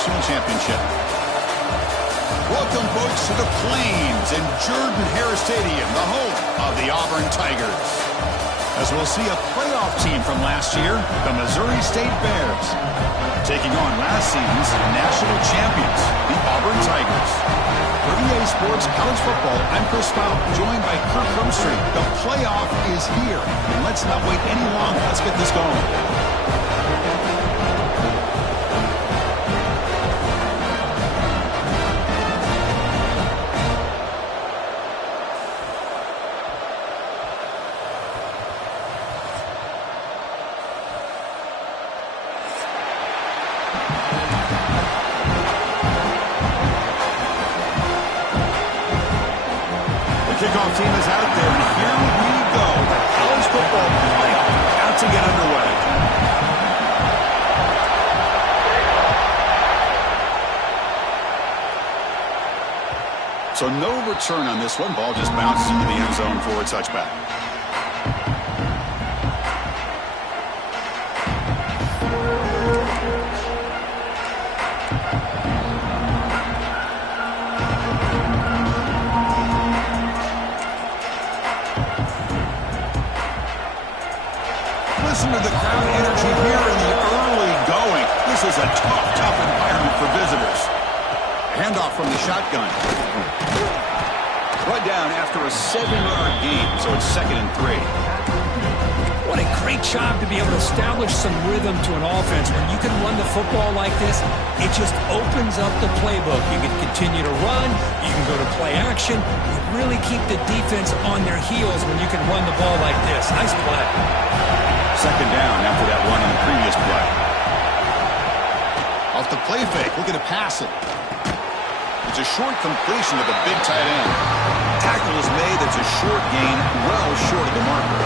national championship. Welcome, folks, to the Plains and Jordan-Hare Stadium, the home of the Auburn Tigers. As we'll see a playoff team from last year, the Missouri State Bears, taking on last season's national champions, the Auburn Tigers. For EA Sports College Football, I'm Chris Fout, joined by Kirk Herbstreit. The playoff is here, and let's not wait any longer. Let's get this going. Kickoff team is out there, and here we go. The college football playoff about to get underway. So no return on this one. Ball just bounces into the end zone for a touchback. Listen to the crowd energy here in the early going. This is a tough environment for visitors. Handoff from the shotgun. Brought down after a 7-yard gain, so it's 2nd and 3. What a great job to be able to establish some rhythm to an offense. When you can run the football like this, it just opens up the playbook. You can continue to run. You can go to play action. You really keep the defense on their heels when you can run the ball like this. Nice play. 2nd down after that run on the previous play. Off the play fake, looking to pass it. It's a short completion to the big tight end. Tackle is made. That's a short gain, well short of the marker.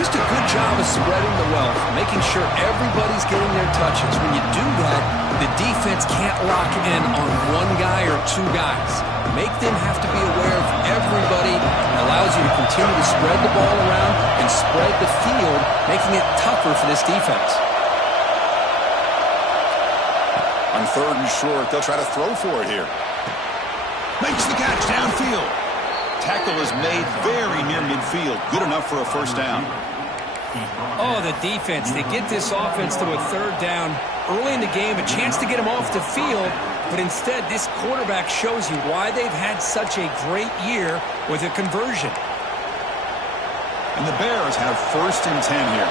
Just a good job of spreading the wealth, making sure everybody's getting their touches. When you do that, the defense can't lock in on one guy or two guys. Make them have to be aware of everybody. It allows you to continue to spread the ball around and spread the field, making it tougher for this defense. On 3rd and short, they'll try to throw for it here. Makes the catch downfield. Tackle is made very near midfield. Good enough for a 1st down. Oh, the defense. They get this offense to a 3rd down early in the game, a chance to get them off the field, but instead this quarterback shows you why they've had such a great year with a conversion. And the Bears have 1st and 10 here.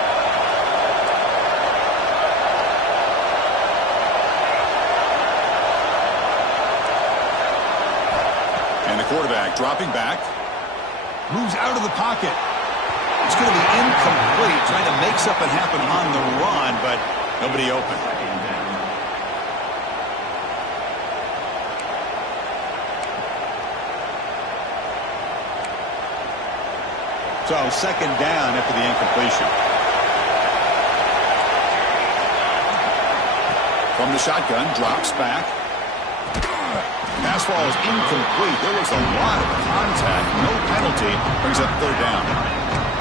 And the quarterback dropping back. Moves out of the pocket. It's going to be incomplete, trying to make something happen on the run, but nobody open. So 2nd down after the incompletion. From the shotgun, drops back. Pass ball is incomplete. There was a lot of contact. No penalty. Brings up 3rd down.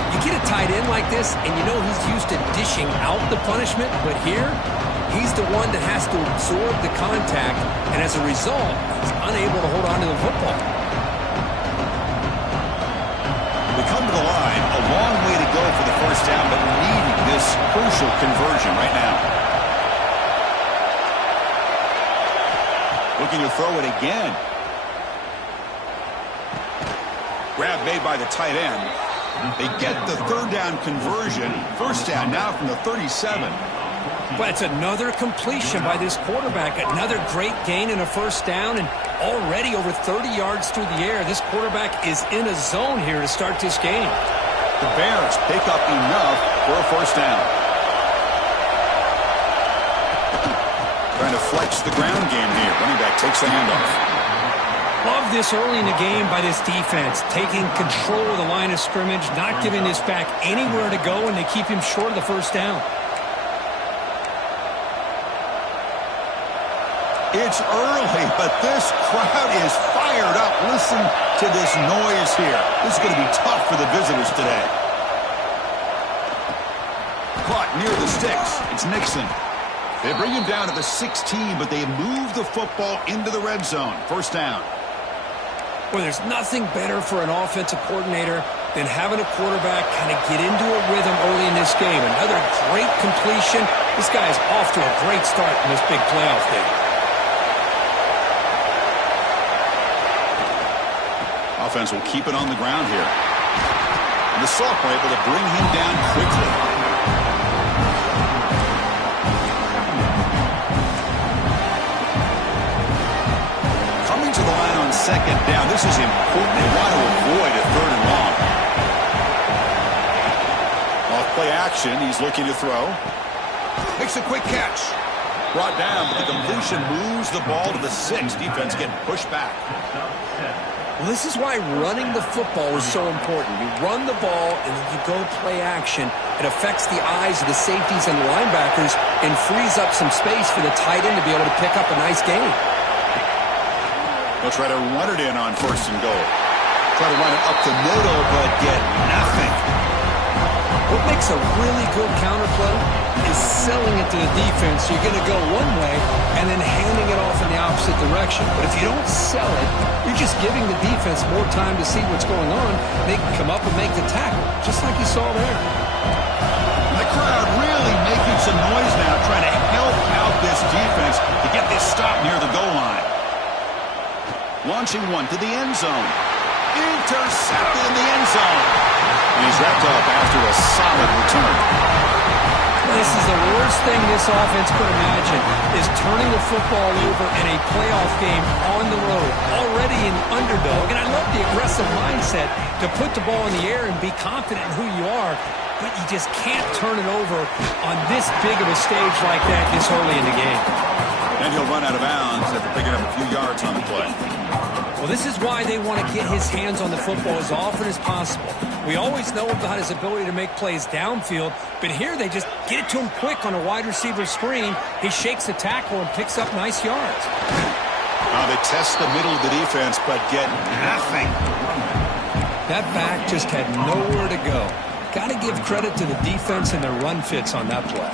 You get a tight end like this, and you know he's used to dishing out the punishment, but here, he's the one that has to absorb the contact, and as a result, he's unable to hold on to the football. We come to the line. A long way to go for the 1st down, but needing this crucial conversion right now. Looking to throw it again. Grab made by the tight end. They get the 3rd down conversion. 1st down now from the 37. Well, it's another completion by this quarterback. Another great gain in a 1st down, and already over 30 yards through the air. This quarterback is in a zone here to start this game. The Bears pick up enough for a 1st down. Trying to flex the ground game here. Running back takes the handoff. Love this early in the game by this defense, taking control of the line of scrimmage, not giving this back anywhere to go, and they keep him short of the 1st down. It's early, but this crowd is fired up. Listen to this noise here. This is going to be tough for the visitors today. Caught near the sticks. It's Nixon. They bring him down to the 16, but they move the football into the red zone. First down. Well, there's nothing better for an offensive coordinator than having a quarterback kind of get into a rhythm early in this game. Another great completion. This guy is off to a great start in this big playoff game. Offense will keep it on the ground here. And the sophomore able to bring him down quickly. Coming to the line on second down. This is important. They want to avoid a third and long. Off play action. He's looking to throw. Makes a quick catch. Brought down, but the completion moves the ball to the 6. Defense getting pushed back. Well, this is why running the football is so important. You run the ball, and then you go play action. It affects the eyes of the safeties and the linebackers and frees up some space for the tight end to be able to pick up a nice gain. They'll try to run it in on first and goal. Try to run it up the middle, but get nothing. What makes a really good counterplay is selling it to the defense. You're going to go one way and then handing it off in the opposite direction. But if you don't sell it, you're just giving the defense more time to see what's going on. They can come up and make the tackle, just like you saw there. The crowd really making some noise now, trying to help out this defense to get this stop near the goal line. Launching one to the end zone. Intercepted in the end zone. And he's wrapped up after a solid return. This is the worst thing this offense could imagine, is turning the football over in a playoff game on the road, already an underdog. And I love the aggressive mindset to put the ball in the air and be confident in who you are, but you just can't turn it over on this big of a stage like that this early in the game. And he'll run out of bounds after picking up a few yards on the play. Well, this is why they want to get his hands on the football as often as possible. We always know about his ability to make plays downfield, but here they just get it to him quick on a wide receiver screen. He shakes the tackle and picks up nice yards. Now they test the middle of the defense, but get nothing. That back just had nowhere to go. Got to give credit to the defense and their run fits on that play.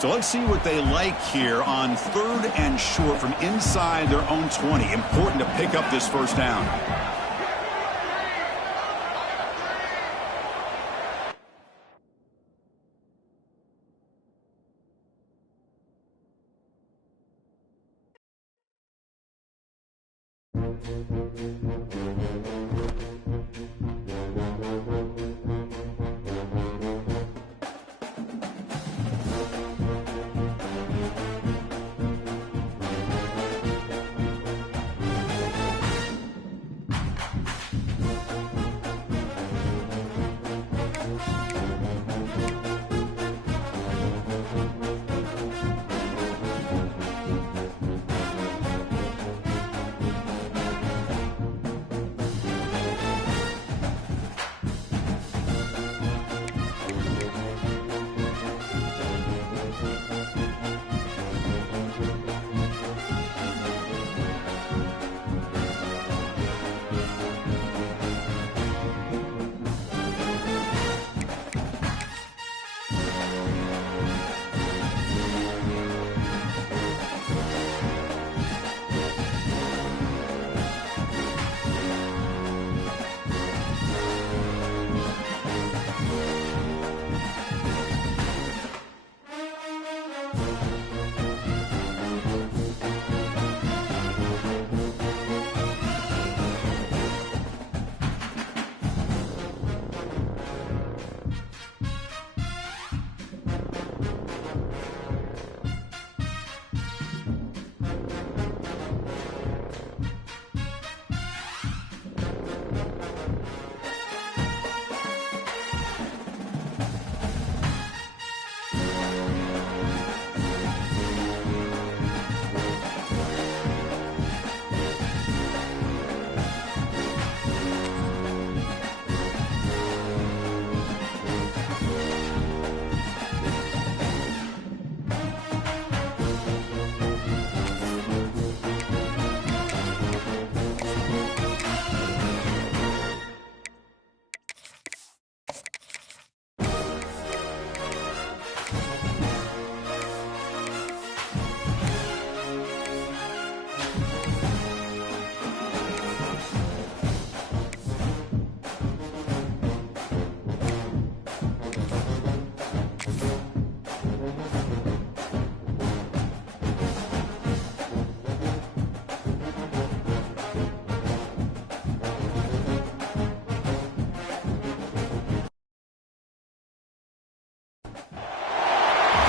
So let's see what they like here on 3rd and short from inside their own 20. Important to pick up this first down.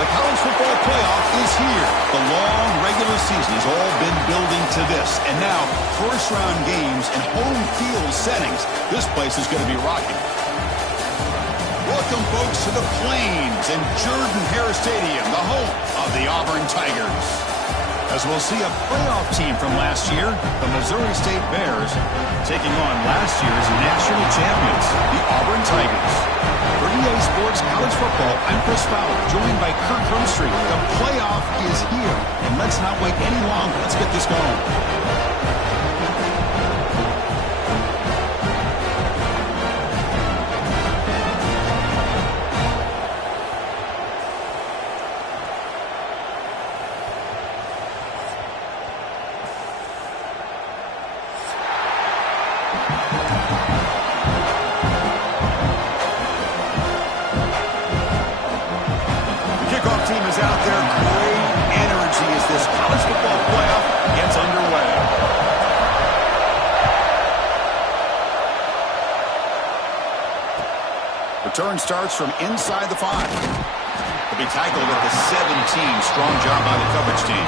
The college football playoff is here. The long regular season has all been building to this. And now, first-round games in home field settings. This place is going to be rocking. Welcome, folks, to the Plains and Jordan-Hare Stadium, the home of the Auburn Tigers. As we'll see a playoff team from last year, the Missouri State Bears, taking on last year's national champions, the Auburn Tigers. For EA Sports College Football, I'm Chris Fowler, joined by Kirk Herbstreit. The playoff is here, and let's not wait any longer. Let's get this going. Team is out there. Great energy as this college football playoff gets underway. Return starts from inside the 5. He'll be tackled at the 17. Strong job by the coverage team.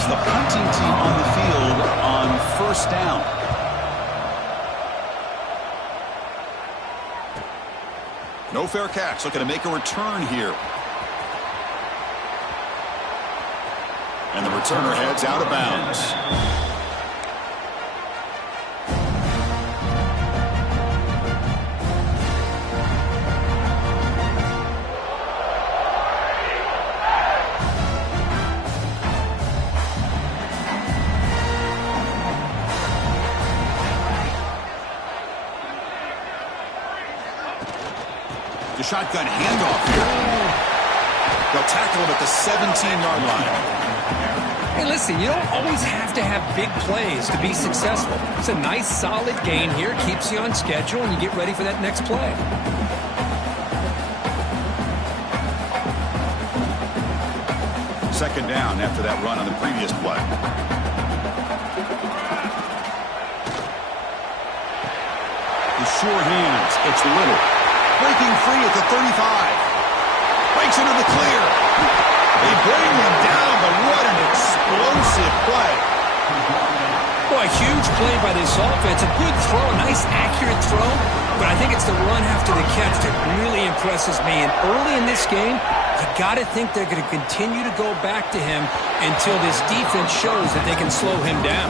The punting team on the field on first down. No fair catch. Looking to make a return here. And the returner heads out of bounds. The shotgun handoff here. They'll tackle him at the 17-yard line. Hey, listen, you don't always have to have big plays to be successful. It's a nice, solid gain here. Keeps you on schedule, and you get ready for that next play. Second down after that run on the previous play. The sure hands. It's Little. Breaking free at the 35. Breaks into the clear. They bring him down, but what an explosive play. Boy, huge play by this offense. A good throw, a nice accurate throw. But I think it's the run after the catch that really impresses me. And early in this game, you got to think they're going to continue to go back to him until this defense shows that they can slow him down.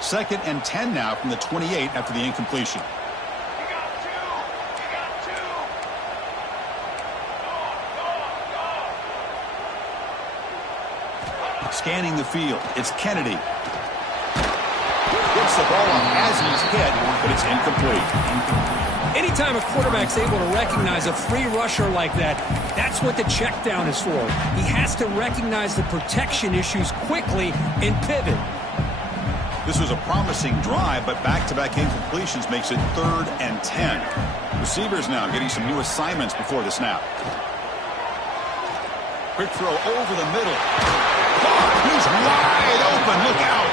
Second and 10 now from the 28 after the incompletion. Scanning the field. It's Kennedy. Gets the ball off as he's hit, but it's incomplete. Anytime a quarterback's able to recognize a free rusher like that, that's what the check down is for. He has to recognize the protection issues quickly and pivot. This was a promising drive, but back-to-back incompletions makes it 3rd and 10. Receivers now getting some new assignments before the snap. Quick throw over the middle. He's wide open. Look out.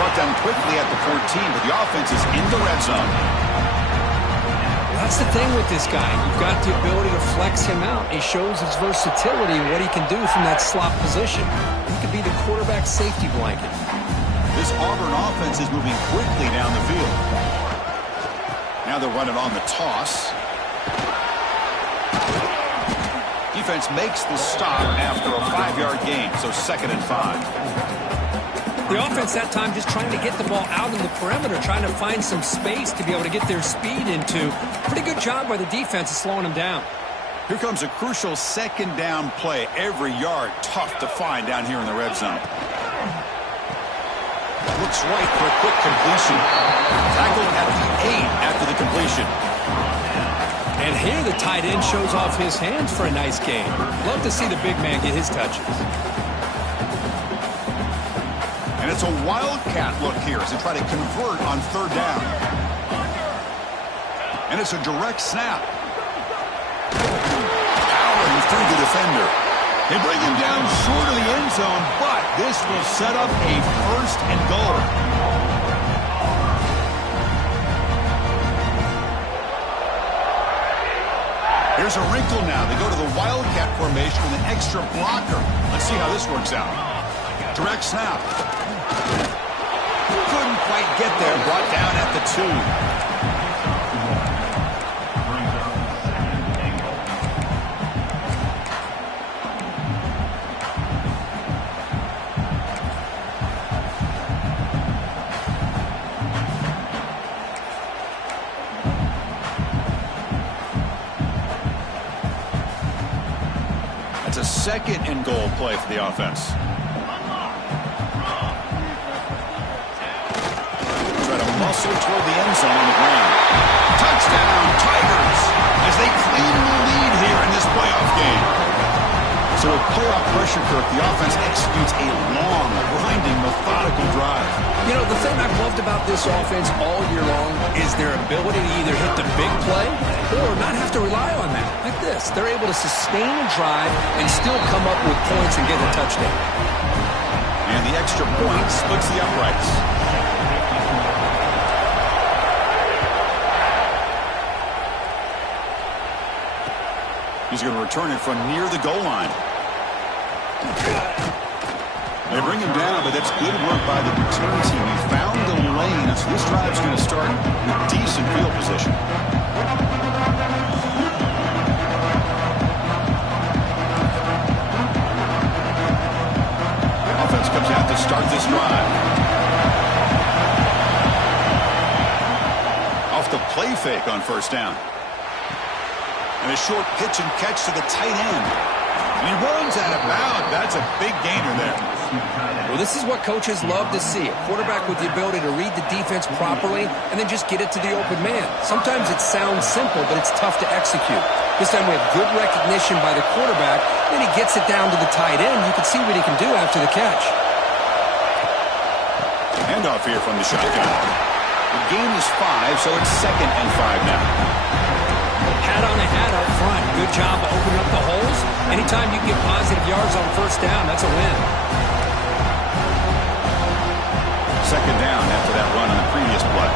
Brought down quickly at the 14, but the offense is in the red zone. Well, that's the thing with this guy. You've got the ability to flex him out. He shows his versatility and what he can do from that slot position. He could be the quarterback safety blanket. This Auburn offense is moving quickly down the field. Now they're running on the toss. Defense makes the stop after a 5-yard gain, so 2nd and 5. The offense that time just trying to get the ball out in the perimeter, trying to find some space to be able to get their speed into. Pretty good job by the defense of slowing them down. Here comes a crucial second down play. Every yard tough to find down here in the red zone. Looks right for a quick completion. Tackled at the 8 after the completion. And here the tight end shows off his hands for a nice game. Love to see the big man get his touches. And it's a wildcat look here as they try to convert on third down. And it's a direct snap. Powering through the defender. They bring him down short of the end zone, but this will set up a first and goal. Here's a wrinkle now. They go to the wildcat formation with an extra blocker. Let's see how this works out. Direct snap. Couldn't quite get there. Brought down at the 2. It's a second and goal play for the offense. Try to muscle toward the end zone on the ground. Touchdown, Tigers, as they claim the lead here in this playoff game. So with playoff pressure, Kirk, the offense executes a long, grinding, methodical drive. You know, the thing I've loved about this offense all year long is their ability to either hit the big play or not have to rely on that. Like this, they're able to sustain a drive and still come up with points and get a touchdown. And the extra point splits the uprights. He's going to return it from near the goal line. They bring him down, but that's good work by the return team. He found the lane, so this drive's going to start with decent field position. Offense comes out to start this drive. Off the play fake on first down. And a short pitch and catch to the tight end. And he runs out of bounds. That's a big gainer there. Well, this is what coaches love to see. A quarterback with the ability to read the defense properly and then just get it to the open man. Sometimes it sounds simple, but it's tough to execute. This time we have good recognition by the quarterback. Then he gets it down to the tight end. You can see what he can do after the catch. Handoff here from the shotgun. The game is 5, so it's 2nd and 5 now. Hat on a hat up front. Good job of opening up the holes. Anytime you can get positive yards on first down, that's a win. 2nd down after that run on the previous play.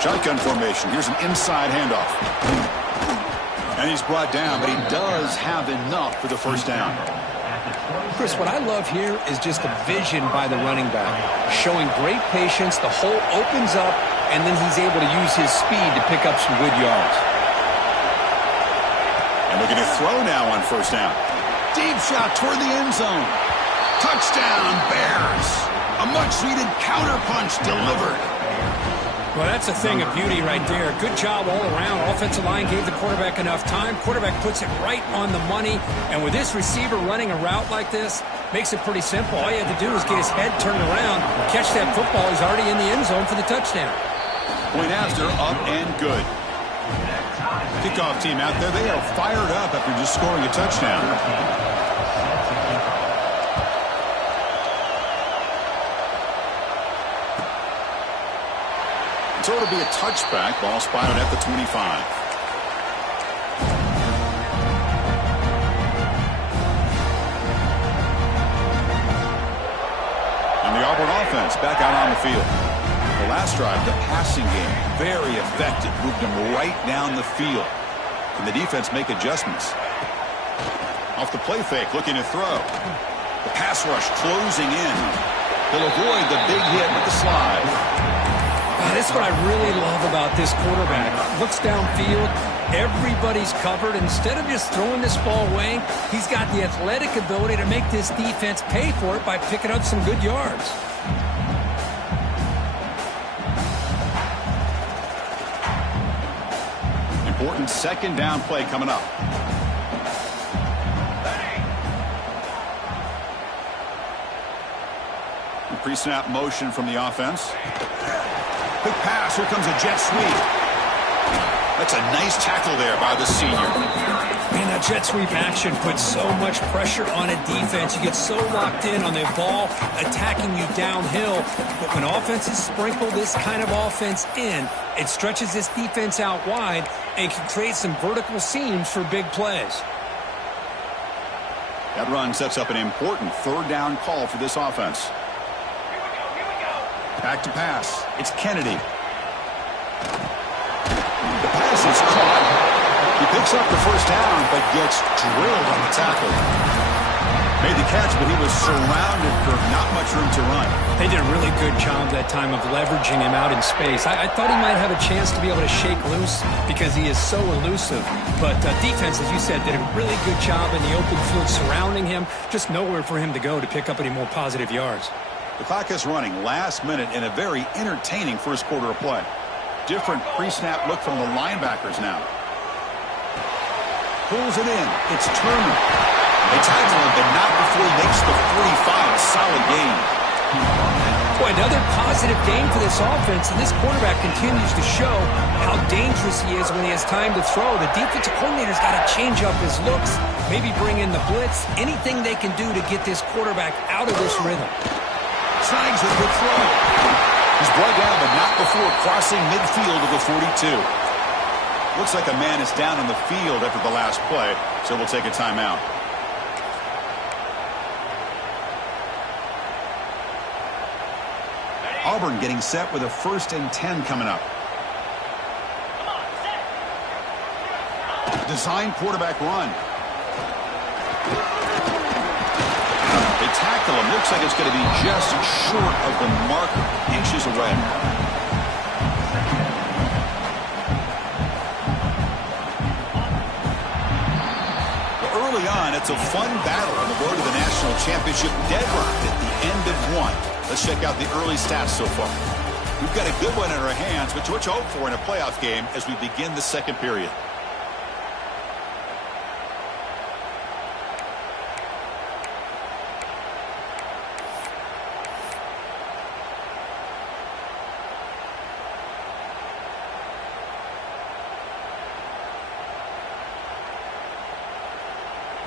Shotgun formation. Here's an inside handoff. And he's brought down, but he does have enough for the first down. Chris, what I love here is just the vision by the running back. Showing great patience, the hole opens up, and then he's able to use his speed to pick up some good yards. And looking to throw now on first down. Deep shot toward the end zone. Touchdown, Bears. A much-needed counterpunch delivered. Well, that's a thing of beauty right there. Good job all around. Offensive line gave the quarterback enough time. Quarterback puts it right on the money. And with this receiver running a route like this, makes it pretty simple. All you had to do is get his head turned around, catch that football. He's already in the end zone for the touchdown. Point after, up and good. Kickoff team out there, they are fired up after just scoring a touchdown. So it'll be a touchback. Ball spotted at the 25. And the Auburn offense back out on the field. The last drive, the passing game, very effective. Moved them right down the field. Can the defense make adjustments? Off the play fake, looking to throw. The pass rush closing in. He'll avoid the big hit with the slide. This is what I really love about this quarterback. Looks downfield. Everybody's covered. Instead of just throwing this ball away, he's got the athletic ability to make this defense pay for it by picking up some good yards. Important second down play coming up. Pre-snap motion from the offense. Quick pass. Here comes a jet sweep. That's a nice tackle there by the senior. Man, that jet sweep action puts so much pressure on a defense. You get so locked in on the ball attacking you downhill. But when offenses sprinkle this kind of offense in, it stretches this defense out wide and can create some vertical seams for big plays. That run sets up an important third down call for this offense. Back to pass. It's Kennedy. The pass is caught. He picks up the first down, but gets drilled on the tackle. Made the catch, but he was surrounded for not much room to run. They did a really good job that time of leveraging him out in space. I thought he might have a chance to be able to shake loose because he is so elusive. But defense, as you said, did a really good job in the open field surrounding him. Just nowhere for him to go to pick up any more positive yards. The clock is running last minute in a very entertaining first quarter of play. Different pre-snap look from the linebackers now. Pulls it in. It's Turner. They tackle him, but not before he makes the 45. Solid game. Boy, another positive game for this offense, and this quarterback continues to show how dangerous he is when he has time to throw. The defensive coordinator's got to change up his looks, maybe bring in the blitz, anything they can do to get this quarterback out of this rhythm. Signs with a good throw. He's brought down, but not before crossing midfield of the 42. Looks like a man is down on the field after the last play, so we'll take a timeout. Auburn getting set with a 1st and 10 coming up. Design quarterback run. They tackle him. Looks like it's going to be just short of the marker, inches away. Early on, it's a fun battle on the road to the national championship. Deadlocked at the end of one. Let's check out the early stats so far. We've got a good one in our hands, but what you hope for in a playoff game as we begin the second period.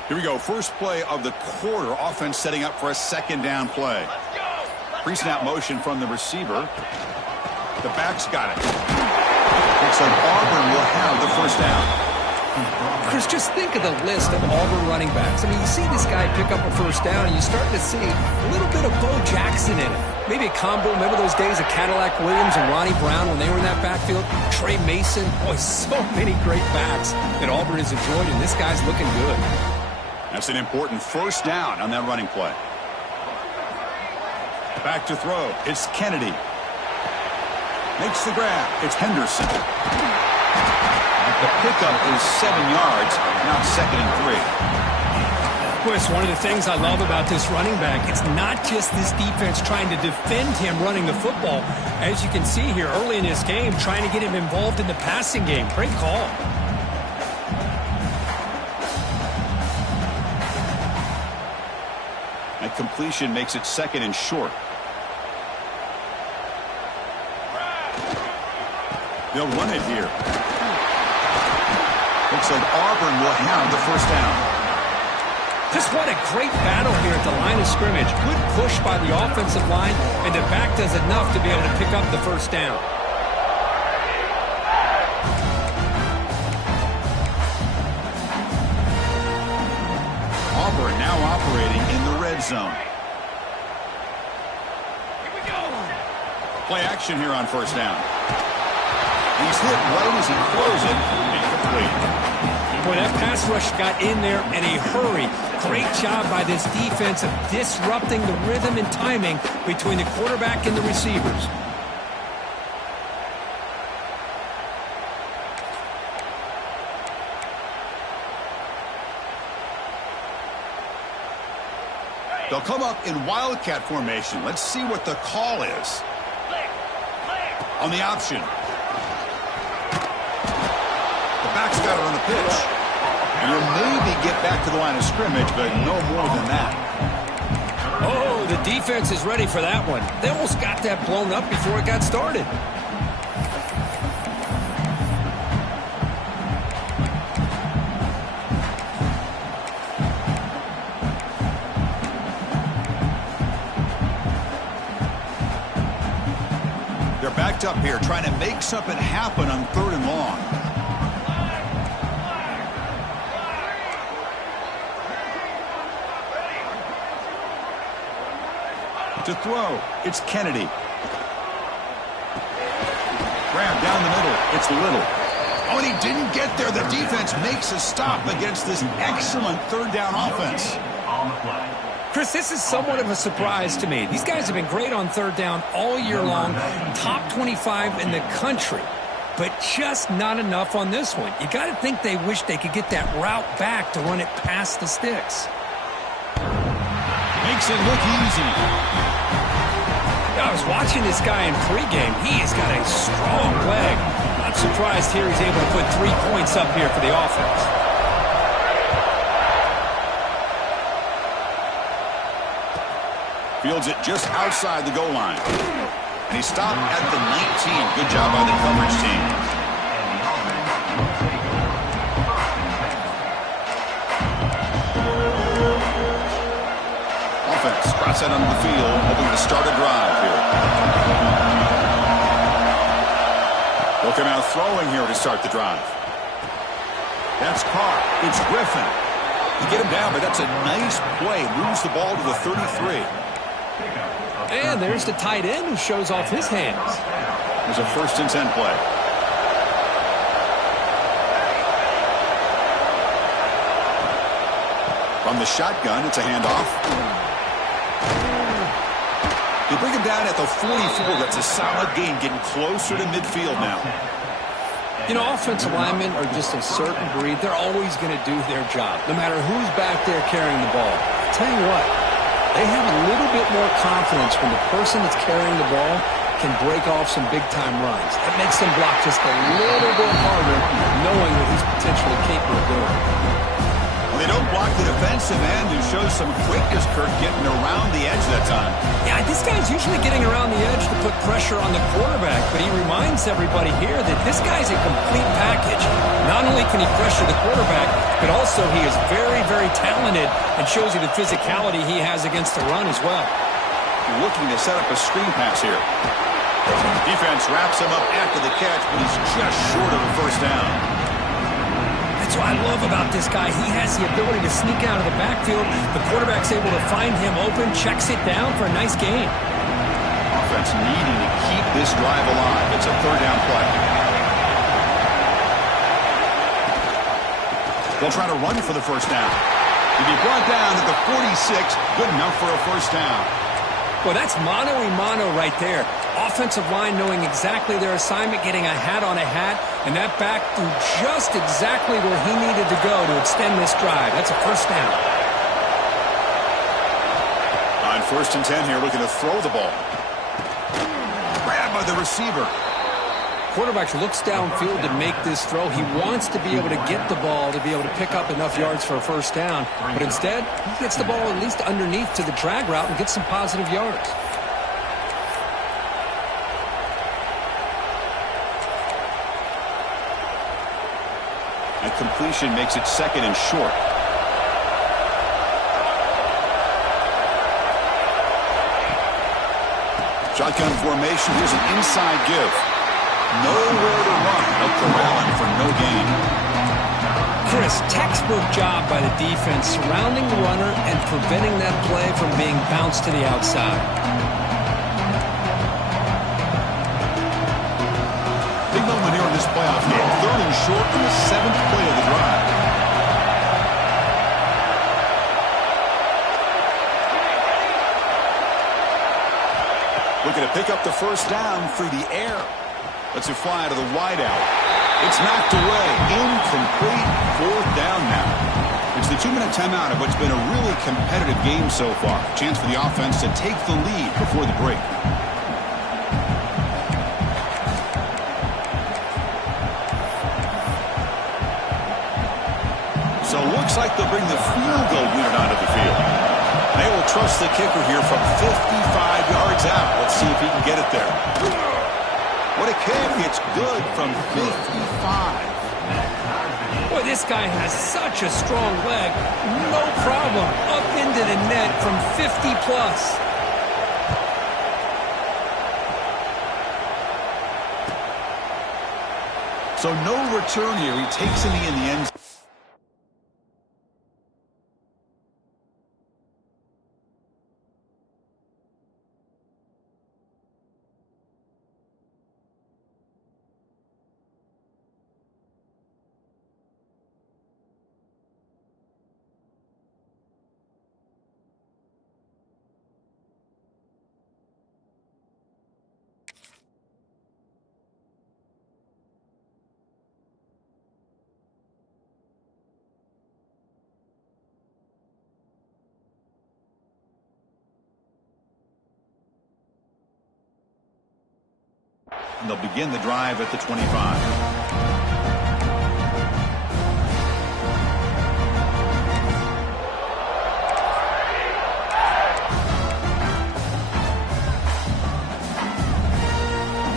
Here we go. First play of the quarter. Offense setting up for a second down play. Pre-snap motion from the receiver. The back's got it. Looks like Auburn will have the first down. Chris, just think of the list of Auburn running backs. I mean, you see this guy pick up a first down, and you start to see a little bit of Bo Jackson in it. Maybe a combo. Remember those days of Cadillac Williams and Ronnie Brown when they were in that backfield? Trey Mason. Boy, so many great backs that Auburn has enjoyed, and this guy's looking good. That's an important first down on that running play. Back to throw. It's Kennedy. Makes the grab. It's Henderson. The pickup is 7 yards. Now it's 2nd and 3. Chris, one of the things I love about this running back, it's not just this defense trying to defend him running the football. As you can see here early in this game, trying to get him involved in the passing game. Great call. That completion makes it 2nd and short. They'll run it here. Looks like Auburn will have the first down. Just what a great battle here at the line of scrimmage. Good push by the offensive line, and the back does enough to be able to pick up the first down. Auburn now operating in the red zone. Play action here on first down. He's hit right as he throws it. Incomplete. Boy, that pass rush got in there in a hurry. Great job by this defense of disrupting the rhythm and timing between the quarterback and the receivers. They'll come up in Wildcat formation. Let's see what the call is. On the option. The back's got it on the pitch. And he'll maybe get back to the line of scrimmage, but no more than that. Oh, the defense is ready for that one. They almost got that blown up before it got started. They're backed up here, trying to make something happen on 3rd and long. To throw, it's Kennedy. Grab down the middle, it's Little. Oh, and he didn't get there. The defense makes a stop against this excellent 3rd down offense. Chris, this is somewhat of a surprise to me. These guys have been great on 3rd down all year long, top 25 in the country, but just not enough on this one. You got to think they wish they could get that route back to run it past the sticks. Makes it look easy. I was watching this guy in pregame. He has got a strong leg. Not surprised here he's able to put 3 points up here for the offense. Fields it just outside the goal line. And he stopped at the 19. Good job by the coverage team. Offense cross that onto the field, hoping to start a drive here. They'll come out throwing here to start the drive. That's Carr. It's Griffin. You get him down, but that's a nice play. Moves the ball to the 33. And there's the tight end who shows off his hands. There's a 1st and 10 play. From the shotgun, it's a handoff. They bring him down at the 44. That's a solid gain, getting closer to midfield now. You know, offensive linemen are just a certain breed. They're always going to do their job, no matter who's back there carrying the ball. I'll tell you what, they have a little bit more confidence when the person that's carrying the ball can break off some big-time runs. It makes them block just a little bit harder, knowing what he's potentially capable of doing. Well, they don't block the defensive end, who shows some quickness, Kirk, getting around the edge that time. Yeah, this guy's usually getting around the edge to put pressure on the quarterback, but he reminds everybody here that this guy's a complete package. Not only can he pressure the quarterback, but also he is very, very talented and shows you the physicality he has against the run as well. Looking to set up a screen pass here. Defense wraps him up after the catch, but he's just short of a 1st down. That's what I love about this guy. He has the ability to sneak out of the backfield. The quarterback's able to find him open, checks it down for a nice gain. Offense needing to keep this drive alive. It's a 3rd down play. They'll try to run for the 1st down. He'll be brought down at the 46. Good enough for a 1st down. Well, that's mano-a-mano right there. Offensive line knowing exactly their assignment, getting a hat on a hat, and that back threw just exactly where he needed to go to extend this drive. That's a 1st down. On 1st and 10 here, looking to throw the ball. Grabbed by the receiver. Quarterback looks downfield to make this throw. He wants to be able to get the ball to be able to pick up enough yards for a 1st down. But instead, he gets the ball at least underneath to the drag route and gets some positive yards. And completion makes it 2nd and short. Shotgun formation. Here's an inside give. Nowhere to run. They'll corral him for no gain. Chris, textbook job by the defense surrounding the runner and preventing that play from being bounced to the outside. Big moment here in this playoff game. 3rd and short on the 7th play of the drive. pick up the first down through the air. Lets it fly to the wideout. It's knocked away. Incomplete. Fourth down now. It's the 2-minute timeout of what's been a really competitive game so far. Chance for the offense to take the lead before the break. So it looks like they'll bring the field goal unit onto the field. They will trust the kicker here from 55 yards out. Let's see if he can get it there. What a kick. It's good from 55. Boy, this guy has such a strong leg. No problem. Up into the net from 50+. So no return here. He takes it in the end zone. And they'll begin the drive at the 25.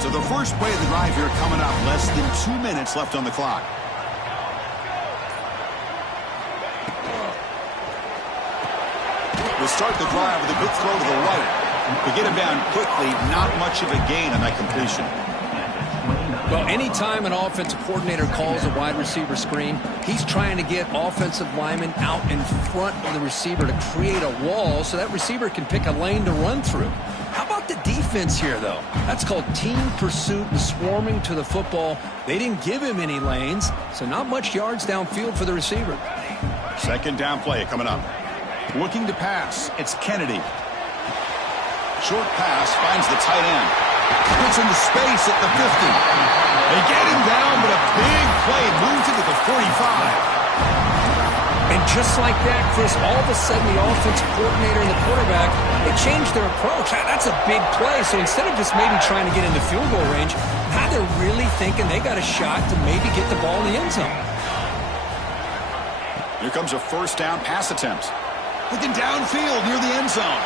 So the first play of the drive here coming up. Less than 2 minutes left on the clock. We'll start the drive with a good throw to the right. To get him down quickly, not much of a gain on that completion. Well, anytime an offensive coordinator calls a wide receiver screen, he's trying to get offensive linemen out in front of the receiver to create a wall so that receiver can pick a lane to run through. How about the defense here, though? That's called team pursuit and swarming to the football. They didn't give him any lanes, so not much yards downfield for the receiver. Second down play coming up. Looking to pass. It's Kennedy. Short pass finds the tight end. Gets into space at the 50. They get him down, but a big play moves into the 45. And just like that, Chris, all of a sudden the offensive coordinator and the quarterback, they changed their approach. That's a big play. So instead of just maybe trying to get into field goal range, now they're really thinking they got a shot to maybe get the ball in the end zone. Here comes a first down pass attempt. Looking downfield near the end zone.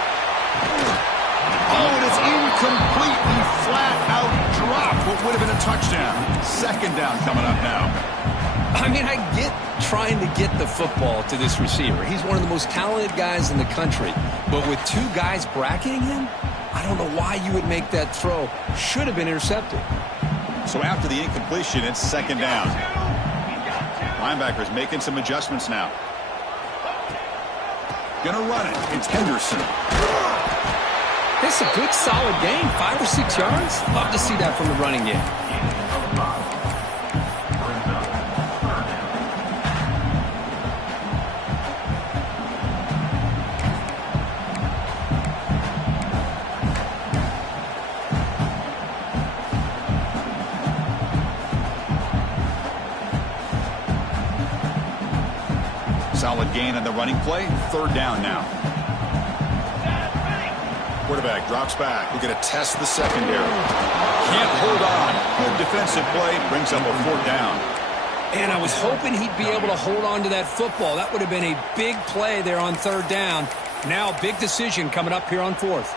Oh, and it's incompletely flat out dropped. What would have been a touchdown. Second down coming up now. I mean, I get trying to get the football to this receiver. He's one of the most talented guys in the country. But with two guys bracketing him, I don't know why you would make that throw. Should have been intercepted. So after the incompletion, it's second down. Linebackers making some adjustments now. Gonna run it. It's Henderson. This is a good, solid game. 5 or 6 yards. Love to see that from the running game. Solid gain on the running play. Third down now. Quarterback drops back. We're going to test the secondary. Can't hold on. Good defensive play. Brings up a fourth down. And I was hoping he'd be able to hold on to that football. That would have been a big play there on third down. Now a big decision coming up here on fourth.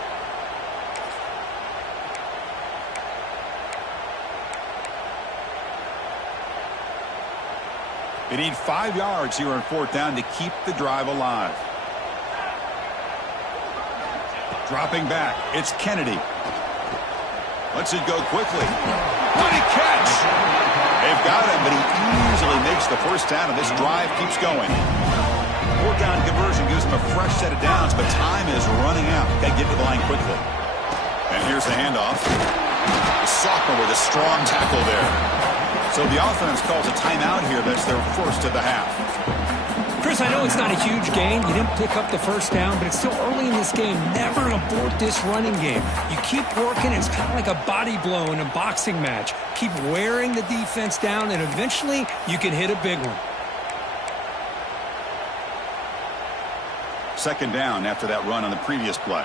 They need 5 yards here on fourth down to keep the drive alive. Dropping back, it's Kennedy. Lets it go quickly. What a catch! They've got him, but he easily makes the first down, and this drive keeps going. Fourth down conversion gives him a fresh set of downs, but time is running out. Got to get to the line quickly. And here's the handoff. The sophomore with a strong tackle there. So the offense calls a timeout here. That's their first of the half. Chris, Chris, I know it's not a huge gain. You didn't pick up the first down, but it's still early in this game. Never abort this running game. You keep working. It's kind of like a body blow in a boxing match. Keep wearing the defense down, and eventually you can hit a big one. Second down after that run on the previous play.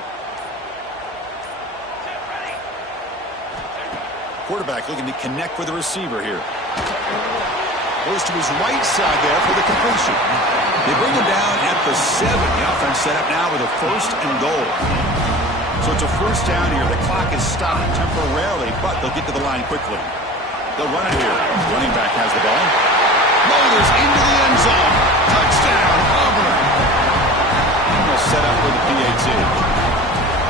Quarterback looking to connect with the receiver here. Goes to his right side there for the completion. They bring him down at the 7. The offense set up now with a 1st and goal. So it's a first down here. The clock is stopped temporarily, but they'll get to the line quickly. They'll run it here. Running back has the ball. Motors into the end zone. Touchdown, Auburn. And they'll set up for the PAT.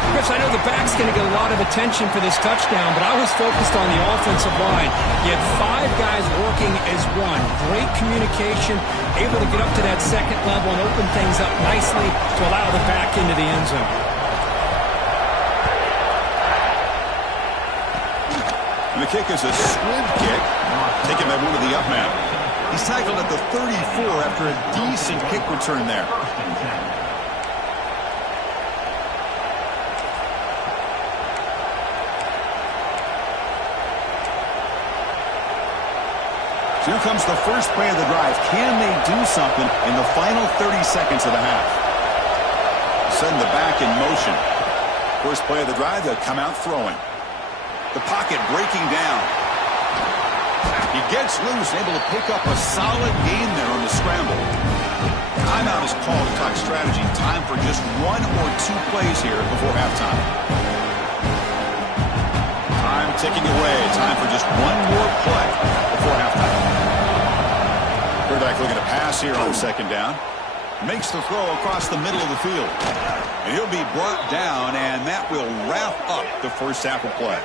Chris, I know the back's going to get a lot of attention for this touchdown, but I was focused on the offensive line. You had 5 guys working as one. Great communication, able to get up to that second level and open things up nicely to allow the back into the end zone. And the kick is a squib kick, taken by one of the up men. He's tackled at the 34 after a decent kick return there. Here comes the first play of the drive. Can they do something in the final 30 seconds of the half? Send the back in motion. First play of the drive, they'll come out throwing. The pocket breaking down. He gets loose, able to pick up a solid gain there on the scramble. Timeout is called to talk strategy. Time for just 1 or 2 plays here before halftime. Time ticking away. Time for just 1 more play before halftime. Quarterback looking to pass here on second down. Makes the throw across the middle of the field. And he'll be brought down, and that will wrap up the first half of play.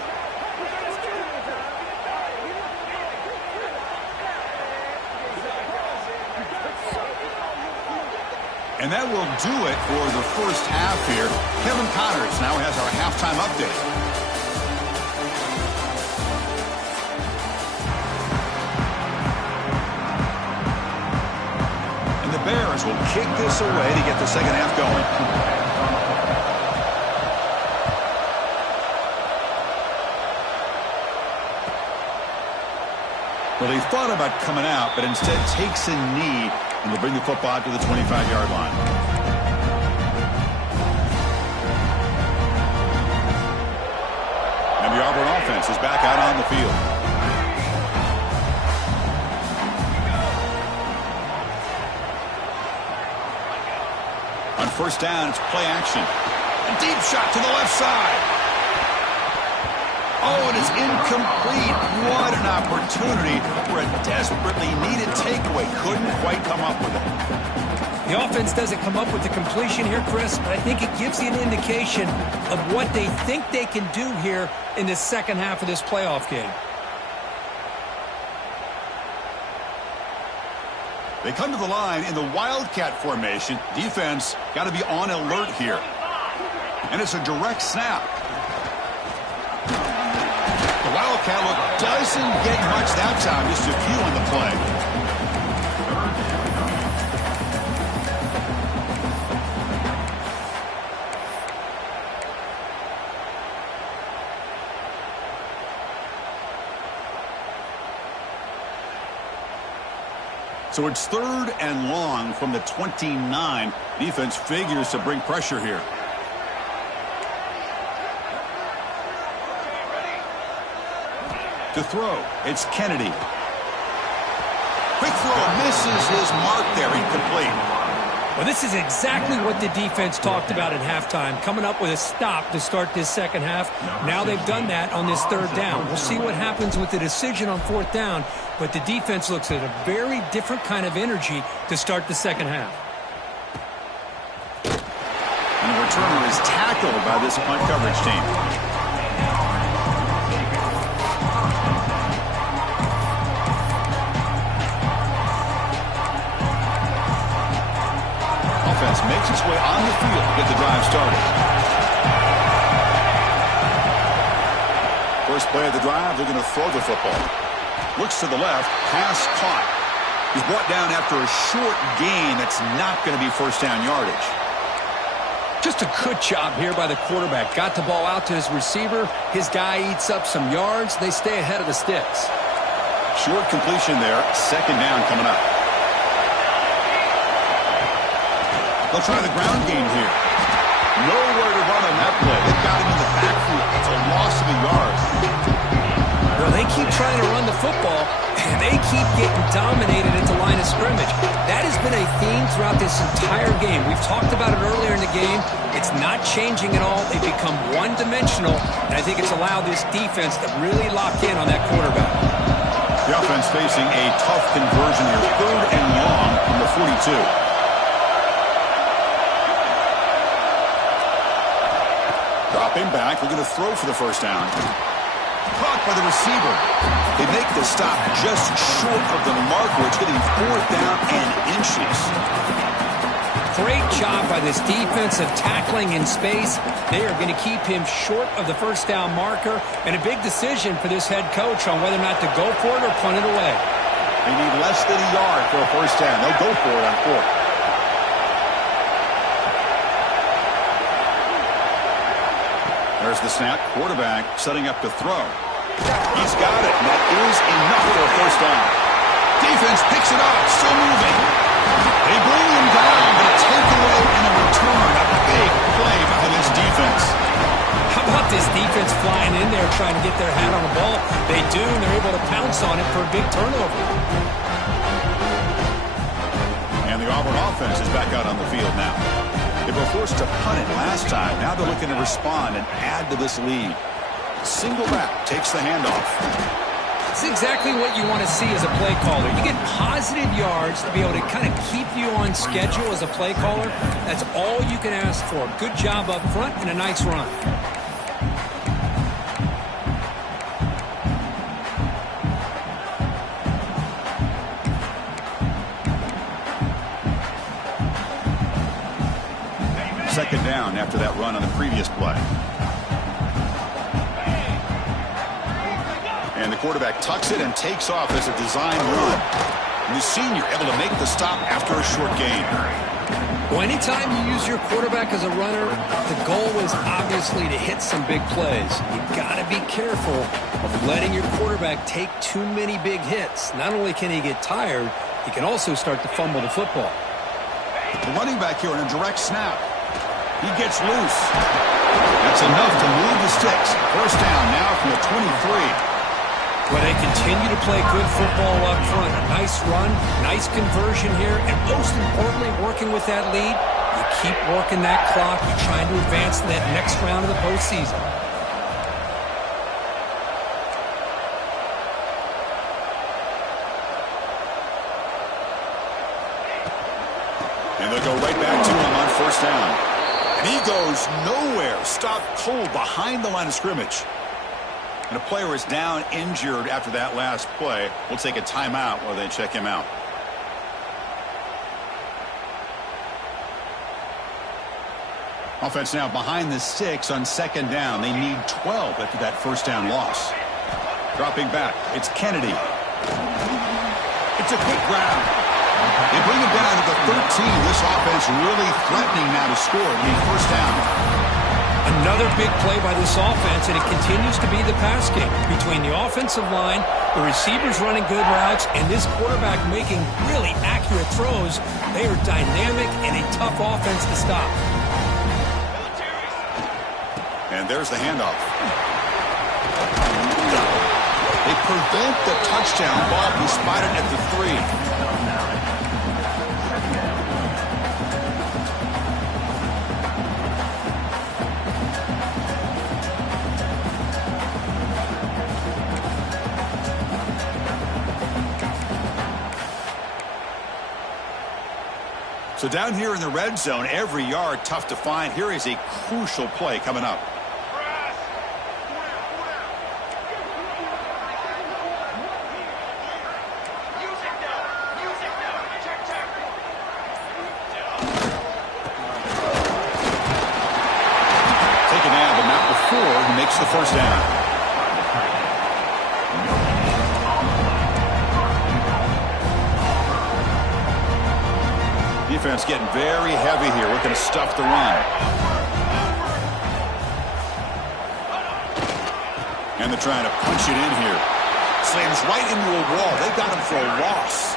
And that will do it for the first half here. Kevin Connors now has our halftime update. Bears will kick this away to get the second half going. Well, he thought about coming out, but instead takes a knee and will bring the football to the 25-yard line. And the Auburn offense is back out on the field. On first down, it's play action. A deep shot to the left side. Oh, it is incomplete. What an opportunity for a desperately needed takeaway. Couldn't quite come up with it. The offense doesn't come up with the completion here, Chris, but I think it gives you an indication of what they think they can do here in the second half of this playoff game. They come to the line in the Wildcat formation. Defense got to be on alert here. And it's a direct snap. The Wildcat look doesn't get much that time, just a few on the play. So it's 3rd and long from the 29. Defense figures to bring pressure here. To throw, it's Kennedy. Quick throw, misses his mark there, incomplete. Well, this is exactly what the defense talked about at halftime, coming up with a stop to start this second half. Now they've done that on this 3rd down. We'll see what happens with the decision on 4th down, but the defense looks at a very different kind of energy to start the second half. And the returner is tackled by this punt coverage team. Offense makes its way on the field to get the drive started. First play of the drive, they're going to throw the football. Looks to the left, pass caught. He's brought down after a short gain that's not going to be first down yardage. Just a good job here by the quarterback. Got the ball out to his receiver. His guy eats up some yards. They stay ahead of the sticks. Short completion there. Second down coming up. They'll try the ground game here. Nowhere to run on that play. They've got him in the backfield. It's a loss of a yard. Well, they keep trying to run the football, and they keep getting dominated at the line of scrimmage. That has been a theme throughout this entire game. We've talked about it earlier in the game. It's not changing at all. They've become one-dimensional, and I think it's allowed this defense to really lock in on that quarterback. The offense facing a tough conversion here. Third and long from the 42. Dropping back. We're going to throw for the first down. Caught by the receiver. They make the stop just short of the marker. It's getting fourth down and inches. Great job by this defense of tackling in space. They are going to keep him short of the first down marker, and a big decision for this head coach on whether or not to go for it or punt it away. They need less than a yard for a first down. They'll go for it on fourth. There's the snap. Quarterback setting up to throw. He's got it, and that is enough for a first down. Defense picks it up, still moving. They bring him down, but a takeaway and a return. A big play by this defense. How about this defense flying in there trying to get their hat on the ball? They do, and they're able to pounce on it for a big turnover. And the Auburn offense is back out on the field now. They were forced to punt it last time. Now they're looking to respond and add to this lead. Single back takes the handoff. It's exactly what you want to see as a play caller. You get positive yards to be able to kind of keep you on schedule as a play caller. That's all you can ask for. Good job up front and a nice run. Second down after that run on the previous play. And the quarterback tucks it and takes off as a design run. And the senior able to make the stop after a short gain. Well, anytime you use your quarterback as a runner, the goal is obviously to hit some big plays. You've got to be careful of letting your quarterback take too many big hits. Not only can he get tired, he can also start to fumble the football. The running back here in a direct snap. He gets loose. That's enough to move the sticks. First down now from the 23. Well, they continue to play good football up front. A nice run, nice conversion here, and most importantly, working with that lead, you keep working that clock. You're trying to advance to that next round of the postseason. And they'll go right back to him on first down. And he goes nowhere. Stopped cold behind the line of scrimmage. And a player is down injured after that last play. We'll take a timeout while they check him out. Offense now behind the sticks on second down. They need 12 after that first down loss. Dropping back. It's Kennedy. It's a quick grab. They bring him down to the 13. This offense really threatening now to score. I mean, first down. Another big play by this offense, and it continues to be the pass game between the offensive line, the receivers running good routes, and this quarterback making really accurate throws. They are dynamic and a tough offense to stop. And there's the handoff. They prevent the touchdown ball. He spotted at the 3. So down here in the red zone, every yard tough to find. Here is a crucial play coming up. Taken out, but not before he makes the first down. Defense getting very heavy here, looking to stuff the run. And they're trying to punch it in here. Slams right into a wall. They got him for a loss.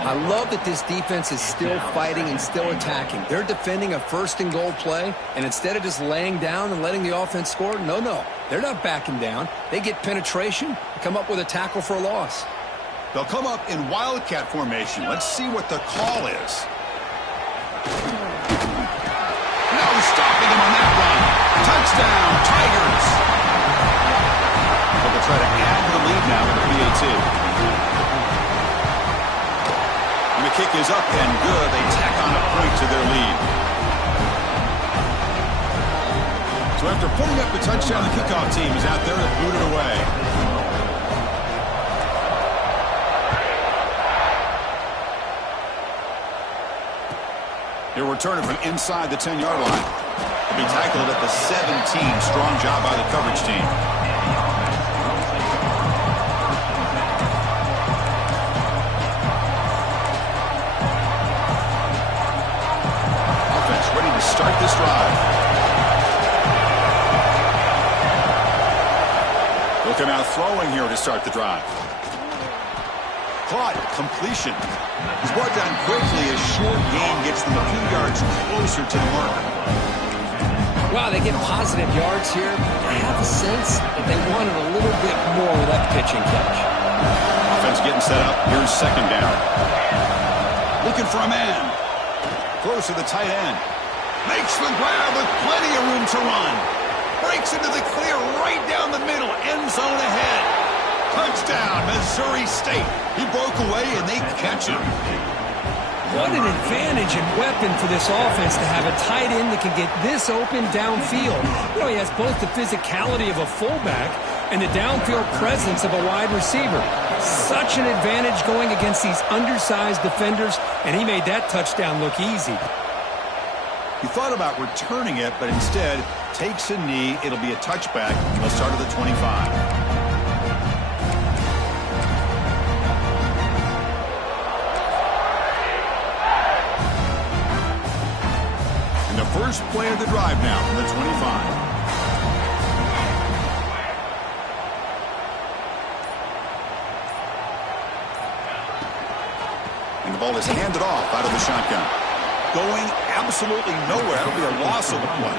I love that this defense is still fighting and still attacking. They're defending a first-and-goal play, and instead of just laying down and letting the offense score, no. They're not backing down. They get penetration, come up with a tackle for a loss. They'll come up in wildcat formation. Let's see what the call is. No stopping him on that run. Touchdown, Tigers. They'll try to add to the lead now with the PAT. And the kick is up and good. They tack on a point to their lead. So after putting up the touchdown, the kickoff team is out there to boot it away. He'll return it from inside the 10-yard line. He'll be tackled at the 17. Strong job by the coverage team. Offense ready to start this drive. They'll come out throwing here to start the drive. Caught, completion. He's brought down quickly as short gain gets them a few yards closer to the marker. Wow, they get positive yards here. I have a sense that they wanted a little bit more with that pitch and catch. Offense getting set up. Here's second down. Looking for a man. Close to the tight end. Makes the grab with plenty of room to run. Breaks into the clear right down the middle. End zone ahead. Touchdown, Missouri State. He broke away, and they catch him. What an advantage and weapon for this offense to have a tight end that can get this open downfield. You know, he has both the physicality of a fullback and the downfield presence of a wide receiver. Such an advantage going against these undersized defenders, and he made that touchdown look easy. He thought about returning it, but instead takes a knee. It'll be a touchback. Let's start at the 25. First play of the drive now from the 25. And the ball is handed off out of the shotgun. Going absolutely nowhere. That'll be a loss of the play.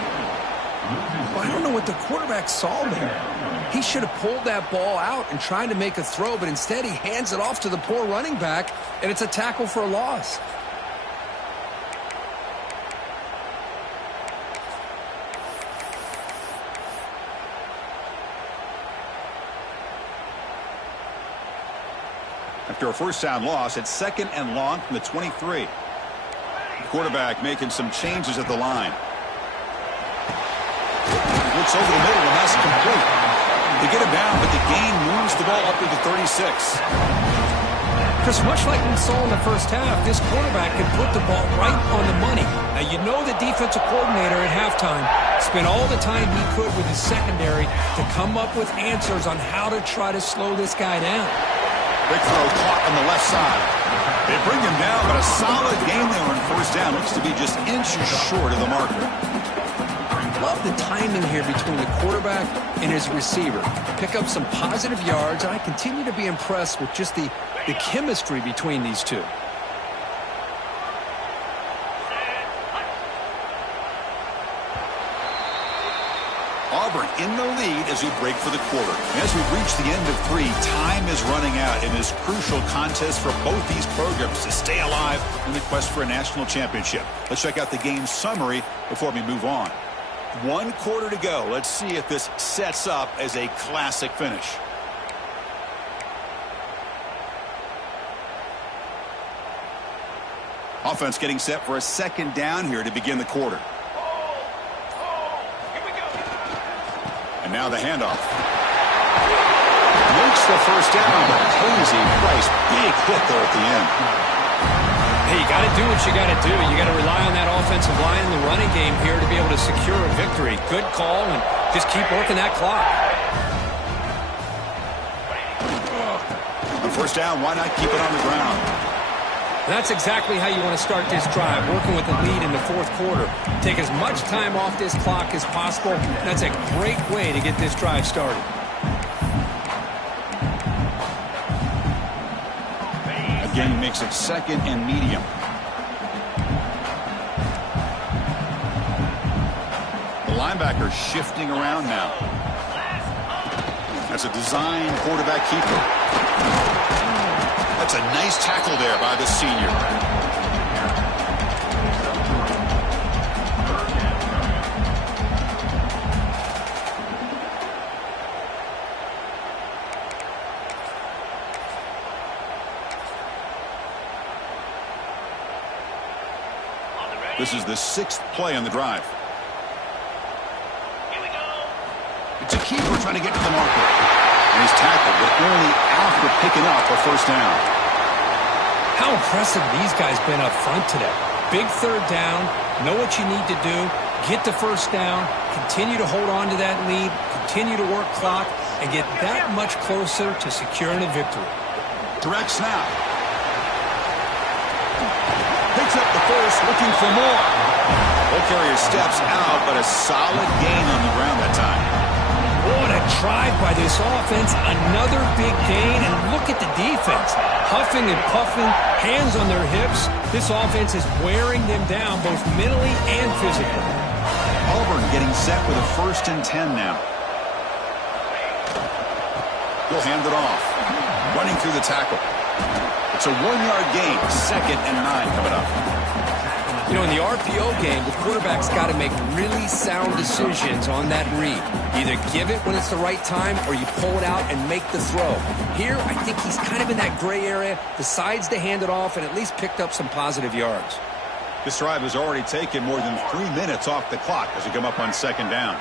Well, I don't know what the quarterback saw there. He should have pulled that ball out and tried to make a throw, but instead he hands it off to the poor running back, and it's a tackle for a loss. After a first down loss, it's second and long from the 23. The quarterback making some changes at the line. Looks over the middle, and that's complete. They get him down, but the gain moves the ball up to the 36. Chris, much like we saw in the first half, this quarterback can put the ball right on the money. Now, you know the defensive coordinator at halftime spent all the time he could with his secondary to come up with answers on how to try to slow this guy down. Big throw caught on the left side. They bring him down, but a solid game there on first down. Looks to be just inches short of the marker. Love the timing here between the quarterback and his receiver. Pick up some positive yards, and I continue to be impressed with just the chemistry between these two. Auburn in the lead as we break for the quarter. As we reach the end of 3, time is running out in this crucial contest for both these programs to stay alive in the quest for a national championship. Let's check out the game summary before we move on. 1 quarter to go. Let's see if this sets up as a classic finish. Offense getting set for a second down here to begin the quarter. And now the handoff. Makes the first down, but Posey Price, big hit there at the end. Hey, you got to do what you got to do. You got to rely on that offensive line, the running game here to be able to secure a victory. Good call, and just keep working that clock. On first down, why not keep it on the ground? That's exactly how you want to start this drive, working with the lead in the fourth quarter. Take as much time off this clock as possible. That's a great way to get this drive started. Again, he makes it second and medium. The linebacker shifting around now. That's a design quarterback keeper. That's a nice tackle there by the senior. This is the 6th play on the drive. Here we go. It's a keeper trying to get to the marker. And he's tackled, but only after picking up a first down. How impressive these guys been up front today. Big third down, know what you need to do, get the first down, continue to hold on to that lead, continue to work clock, and get that much closer to securing a victory. Direct snap. Picks up the first, looking for more. Ball carrier steps out, but a solid gain on the ground that time. What a drive by this offense. Another big gain, and look at the defense. Huffing and puffing, hands on their hips. This offense is wearing them down both mentally and physically. Auburn getting set with a 1st and 10 now. He'll hand it off. Running through the tackle. It's a 1-yard gain. 2nd and 9 coming up. You know, in the RPO game, the quarterback's got to make really sound decisions on that read. Either give it when it's the right time or you pull it out and make the throw. Here, I think he's kind of in that gray area, decides to hand it off and at least picked up some positive yards. This drive has already taken more than 3 minutes off the clock as we come up on 2nd down.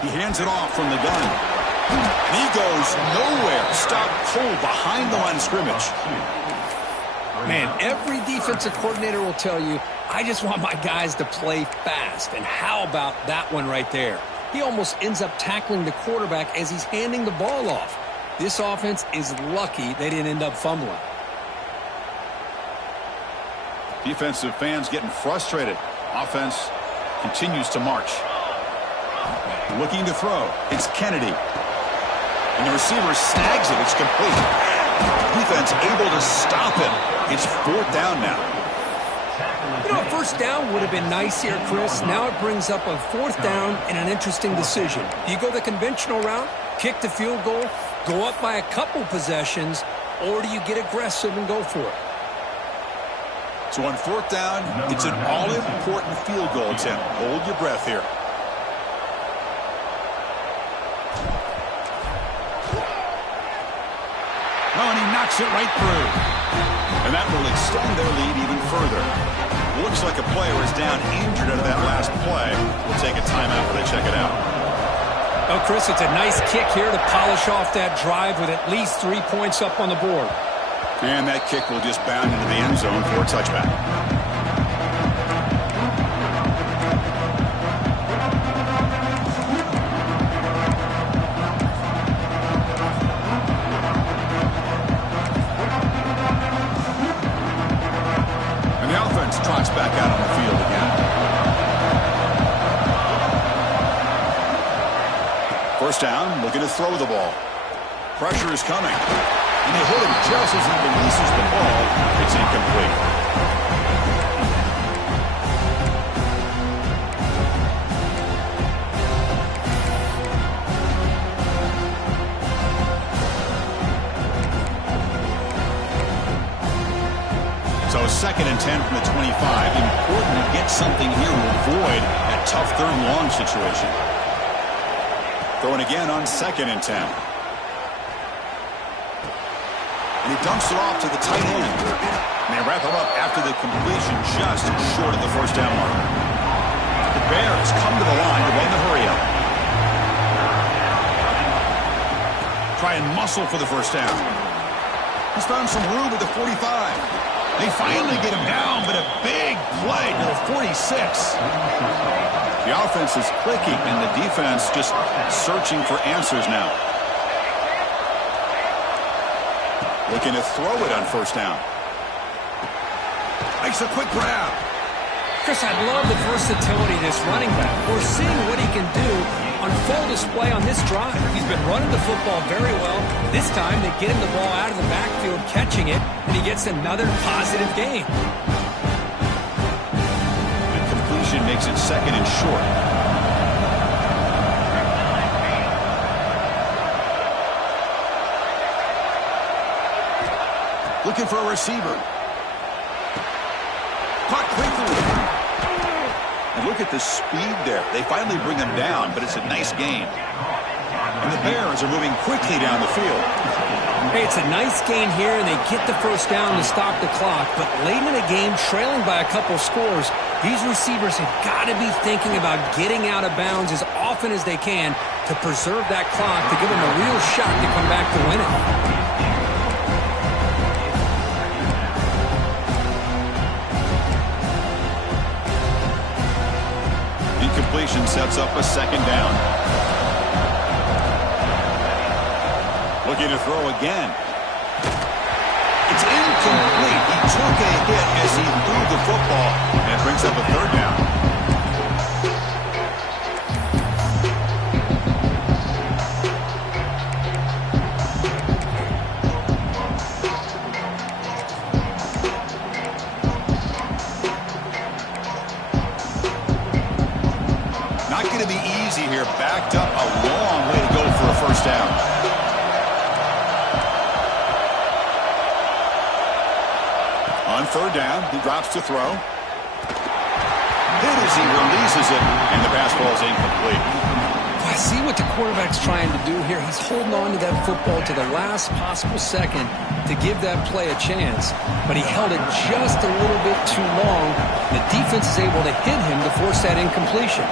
He hands it off from the gun. And he goes nowhere. Stopped cold behind the line of scrimmage. Man, every defensive coordinator will tell you, I just want my guys to play fast. And how about that one right there? He almost ends up tackling the quarterback as he's handing the ball off. This offense is lucky they didn't end up fumbling. Defensive fans getting frustrated. Offense continues to march. Looking to throw. It's Kennedy. And the receiver snags it. It's complete. Defense able to stop him. It's 4th down now. You know, a first down would have been nice here, Chris. Now it brings up a 4th down and an interesting decision. Do you go the conventional route, kick the field goal, go up by a couple possessions, or do you get aggressive and go for it? So on 4th down, it's an all-important field goal attempt. Hold your breath here. Oh, and he knocks it right through. And that will extend their lead even further. Looks like a player is down injured out of that last play. We'll take a timeout while they check it out. Oh, Chris, it's a nice kick here to polish off that drive with at least 3 points up on the board. And that kick will just bound into the end zone for a touchback. Trots back out on the field again. First down, looking to throw the ball. Pressure is coming. And they hit him just as he releases the ball. It's incomplete. So 2nd and 10 from the 25. Important to get something here to avoid that tough 3rd and long situation. Throwing again on 2nd and 10. And he dumps it off to the tight end. And they wrap him up after the completion just short of the first down mark. The Bears come to the line to run the hurry up. Try and muscle for the first down. He's found some room at the 45. They finally get him down, but a big play to the 46. The offense is clicking, and the defense just searching for answers now. Looking to throw it on first down. Makes a quick grab. Chris, I love the versatility of this running back. We're seeing what he can do on full display on this drive. He's been running the football very well. This time, they get him the ball out of the backfield, catching it, and he gets another positive gain. The completion makes it second and short. Looking for a receiver. Caught quickly. And look at the speed there. They finally bring him down, but it's a nice gain. And the Bears are moving quickly down the field. Hey, it's a nice gain here, and they get the first down to stop the clock. But late in the game, trailing by a couple scores, these receivers have got to be thinking about getting out of bounds as often as they can to preserve that clock, to give them a real shot to come back to win it. Incompletion sets up a second down. Looking to throw again. It's incomplete. He took a hit as he threw the football, and it brings up a third down. Not going to be easy here. Backed up a long way to go for a first down. On third down, he drops to throw. Hit as he releases it, and the pass ball is incomplete. I see what the quarterback's trying to do here. He's holding on to that football to the last possible second to give that play a chance, but he held it just a little bit too long. The defense is able to hit him to force that incompletion.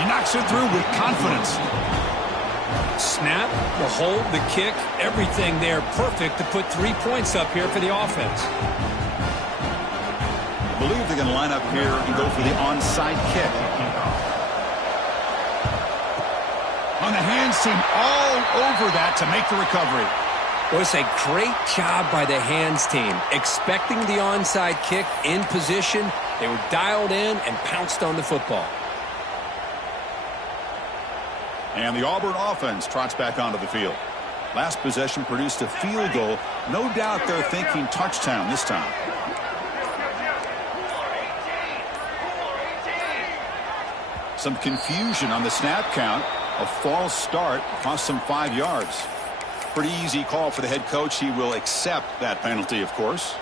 He knocks it through with confidence. Snap, the hold, the kick, everything there perfect to put 3 points up here for the offense. I believe they're going to line up here and go for the onside kick. On the hands team, all over that to make the recovery. Well, it's a great job by the hands team. Expecting the onside kick in position, they were dialed in and pounced on the football. And the Auburn offense trots back onto the field. Last possession produced a field goal. No doubt they're thinking touchdown this time. Some confusion on the snap count. A false start cost them 5 yards. Pretty easy call for the head coach. He will accept that penalty, of course.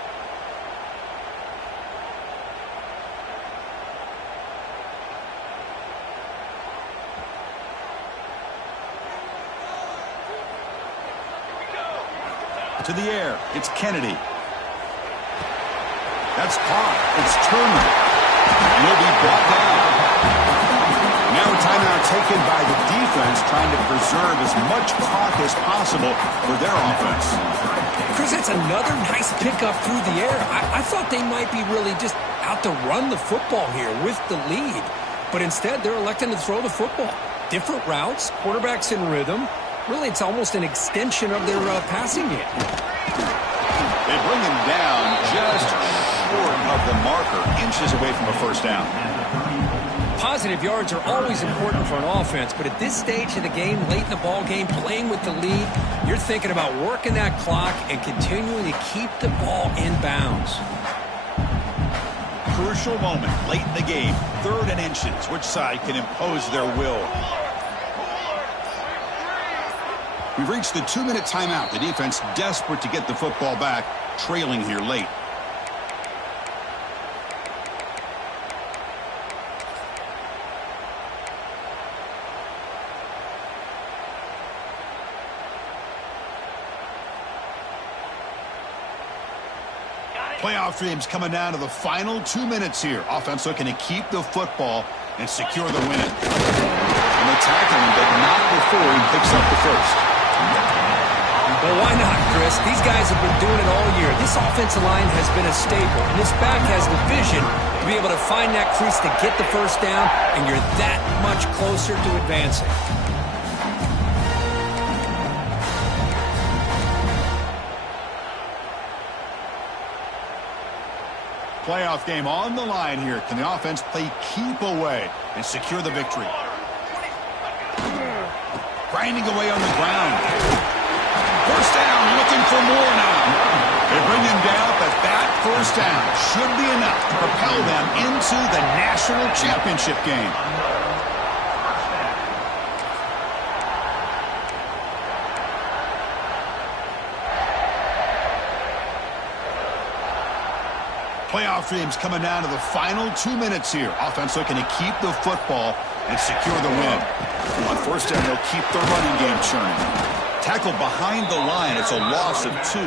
To the air. It's Kennedy. That's caught. It's Turner. And he'll be brought down. Now a timeout taken by the defense, trying to preserve as much clock as possible for their offense. Chris, that's another nice pickup through the air. I thought they might be really just out to run the football here with the lead. But instead, they're electing to throw the football. Different routes, quarterbacks in rhythm. Really, it's almost an extension of their passing game. They bring him down just short of the marker, inches away from a first down. Positive yards are always important for an offense, but at this stage of the game, late in the ball game, playing with the lead, you're thinking about working that clock and continuing to keep the ball in bounds. Crucial moment late in the game, 3rd and inches. Which side can impose their will? We've reached the 2-minute timeout. The defense desperate to get the football back, trailing here late. Playoff dreams coming down to the final 2 minutes here. Offense looking to keep the football and secure the win. And they tackle him, but not before he picks up the first. Well, why not, Chris? These guys have been doing it all year. This offensive line has been a staple, and this back has the vision to be able to find that crease to get the first down, and you're that much closer to advancing. Playoff game on the line here. Can the offense play keep away and secure the victory? Grinding away on the ground. First down, looking for more now. They bring him down, but that first down should be enough to propel them into the national championship game. Playoff dreams coming down to the final 2 minutes here. Offense looking to keep the football and secure the win. On first down, they'll keep the running game churning. Tackle behind the line. It's a loss of 2.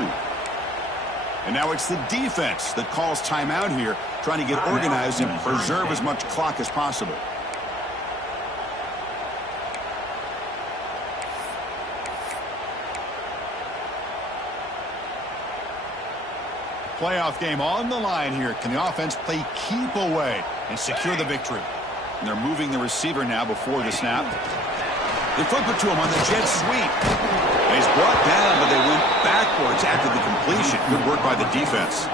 And now it's the defense that calls timeout here, trying to get organized and preserve as much clock as possible. Playoff game on the line here. Can the offense play keep away and secure the victory? And they're moving the receiver now before the snap. They flip it to him on the jet sweep. He's brought down, but they went backwards after the completion. Good work by the defense.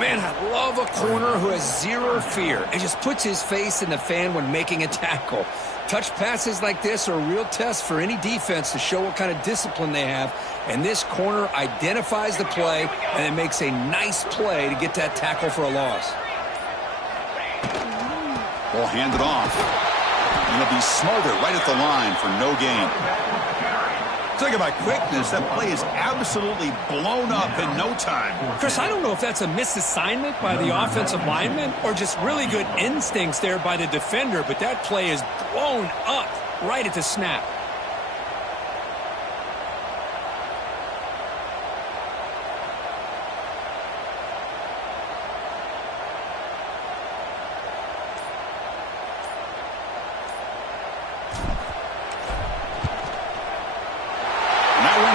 Man, I love a corner who has zero fear and just puts his face in the fan when making a tackle. Touch passes like this are a real test for any defense to show what kind of discipline they have. And this corner identifies the play and it makes a nice play to get that tackle for a loss. Ball handed off. And he'll be smarter right at the line for no gain. Talk about quickness. That play is absolutely blown up in no time. Chris, I don't know if that's a misassignment by the offensive lineman or just really good instincts there by the defender, but that play is blown up right at the snap.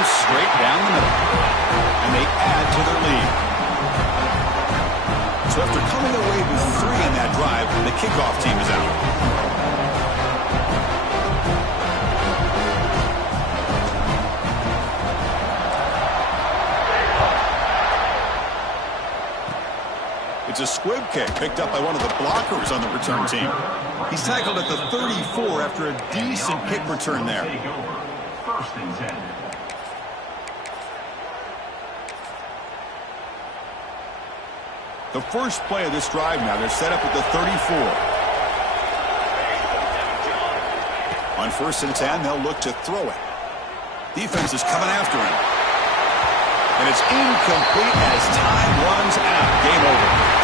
Straight down the middle. And they add to their lead. So after coming away with 3 in that drive, the kickoff team is out. It's a squib kick picked up by one of the blockers on the return team. He's tackled at the 34 after a decent kick return there. First and 10. The first play of this drive now, they're set up at the 34. On first and 10, they'll look to throw it. Defense is coming after him. And it's incomplete as time runs out. Game over.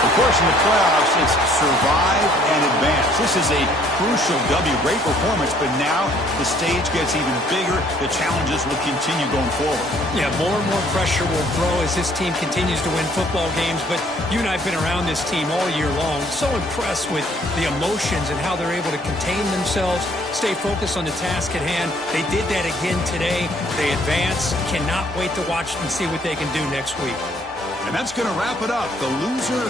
Of course, in the playoffs, it's survive and advance. This is a crucial W. Great performance, but now the stage gets even bigger. The challenges will continue going forward. Yeah, more and more pressure will grow as this team continues to win football games, but you and I have been around this team all year long. So impressed with the emotions and how they're able to contain themselves, stay focused on the task at hand. They did that again today. They advance. Cannot wait to watch and see what they can do next week. And that's going to wrap it up. The loser